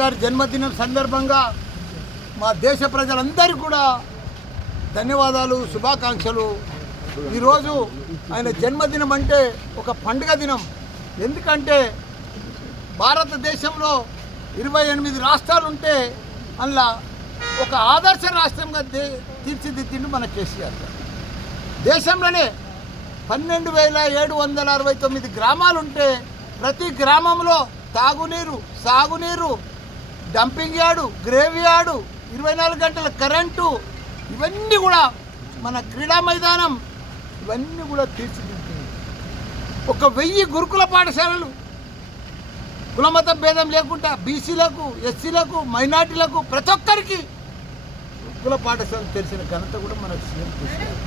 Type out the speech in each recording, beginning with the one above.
గారి జన్మదినం సందర్భంగా మా దేశ ప్రజలందరికీ కూడా ధన్యవాదాలు, శుభాకాంక్షలు. ఈరోజు ఆయన జన్మదినం అంటే ఒక పండుగ దినం. ఎందుకంటే భారతదేశంలో 28 రాష్ట్రాలు ఉంటే అందులో ఒక ఆదర్శ రాష్ట్రంగా తీర్చిదిద్దిండు మన కేసీఆర్ గారు. దేశంలోనే 12,769 గ్రామాలుంటే ప్రతి గ్రామంలో తాగునీరు, సాగునీరు, డంపింగ్ యార్డు, గ్రేవ్ యార్డు, 24 గంటల కరెంటు, ఇవన్నీ కూడా మన క్రీడా మైదానం, ఇవన్నీ కూడా తీర్చిదిద్దింది. 1000 గురుకుల పాఠశాలలు కులమత భేదం లేకుండా బీసీలకు, ఎస్సీలకు, మైనార్టీలకు ప్రతి ఒక్కరికి గురుకుల పాఠశాలలు తెలిసిన ఘనత కూడా మనకు సీఎం కేసీఆర్.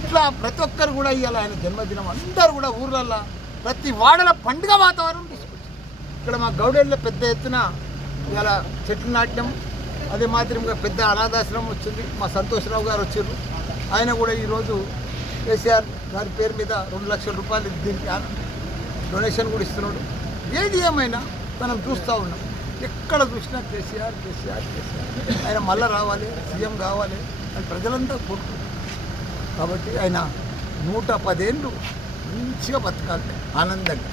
ఇట్లా ప్రతి ఒక్కరు కూడా ఇవాళ ఆయన జన్మదినం అందరూ కూడా ఊర్లల్లో ప్రతి వాడల పండుగ వాతావరణం తీసుకొచ్చారు. ఇక్కడ మా గౌడేళ్ళ పెద్ద ఎత్తున ఇవాళ చెట్లు నాటడం, అదే మాత్రంగా పెద్ద అనాథాశ్రమం వచ్చింది. మా సంతోషరావు గారు వచ్చారు. ఆయన కూడా ఈరోజు కేసీఆర్ గారి పేరు మీద 2 లక్షల రూపాయలు దీనికి డొనేషన్ కూడా ఇస్తున్నాడు. ఏది ఏమైనా మనం చూస్తూ ఉన్నాం, ఎక్కడ చూసినా కేసీఆర్ కేసీఆర్ కేసీఆర్. ఆయన మళ్ళీ రావాలి, సీఎం కావాలి అని ప్రజలంతా కోరుకుంటున్నారు. కాబట్టి ఆయన 110 ఏళ్ళు మంచిగా బతకాలి ఆనందంగా.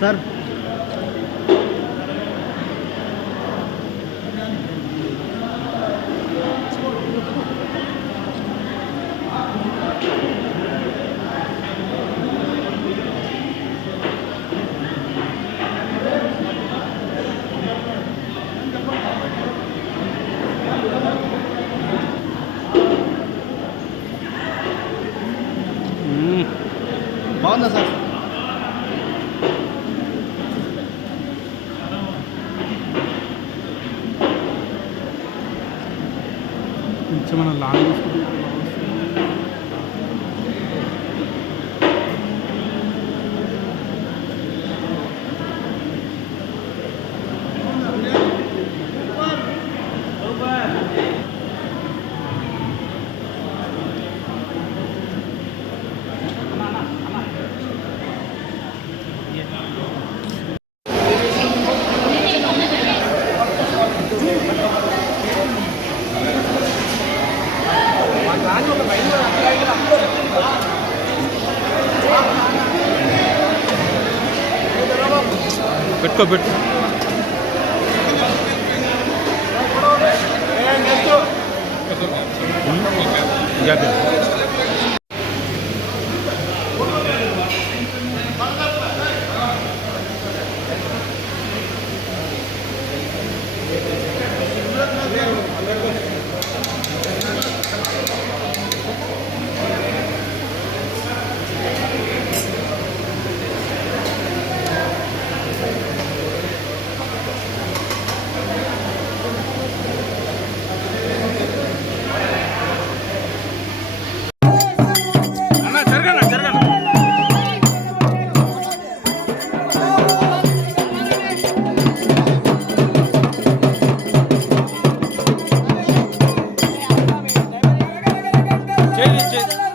సార్ బాగుందా సార్? కొంచెం మన లాంగ్ పెట్టుకో చేయి